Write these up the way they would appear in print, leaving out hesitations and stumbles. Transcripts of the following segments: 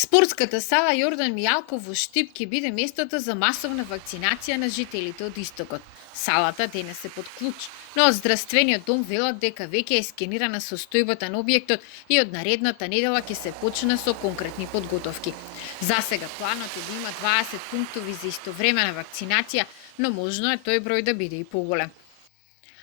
Спортската сала Јордан Мијалков во Штип ќе биде местото за масовна вакцинација на жителите од Истокот. Салата денес е под клуч, но од здравствениот дом велат дека веќе е скенирана состојбата на објектот и од наредната недела ќе се почне со конкретни подготовки. Засега планот е да има 20 пунктови за истовремена вакцинација, но можно е тој број да биде и поголем.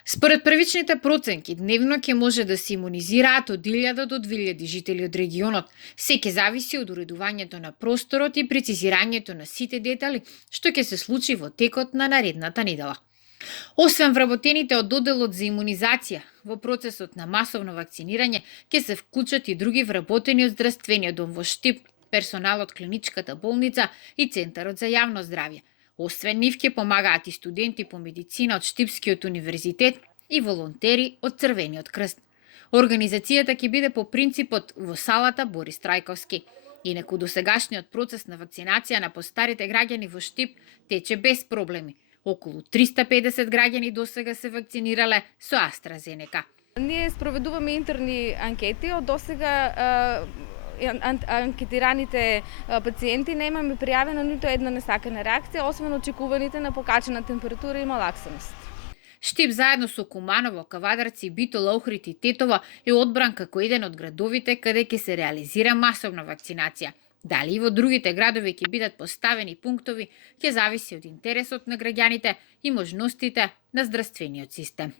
Според првичните проценки, дневно ќе може да се имунизираат од 1000 до 2000 жители од регионот. Се ќе зависи од уредувањето на просторот и прецизирањето на сите детали, што ќе се случи во текот на наредната недела. Освен вработените од одделот за имунизација, во процесот на масовно вакцинирање ќе се вклучат и други вработени од здравствениот дом во Штип, персонал од клиничката болница и Центарот за јавно здравје. Освен нив ќе помагаат и студенти по медицина од Штипскиот универзитет и волонтери од Црвениот крст. Организацијата ќе биде по принципот во салата Борис Трајковски. Инаку досегашниот процес на вакцинација на постарите граѓани во Штип тече без проблеми. Околу 350 граѓани досега се вакцинирале со AstraZeneca. Ние спроведуваме интерни анкети, од досега анкетираните пациенти немаме пријавена ниту една несакана реакција, освен очекуваните на покачена температура и малаксаност. Штип заедно со Куманово, Кавадарци, Битола, Охрид и Тетово е одбран како еден од градовите каде ќе се реализира масовна вакцинација. Дали и во другите градови ќе бидат поставени пунктови, ќе зависи од интересот на граѓаните и можностите на здравствениот систем.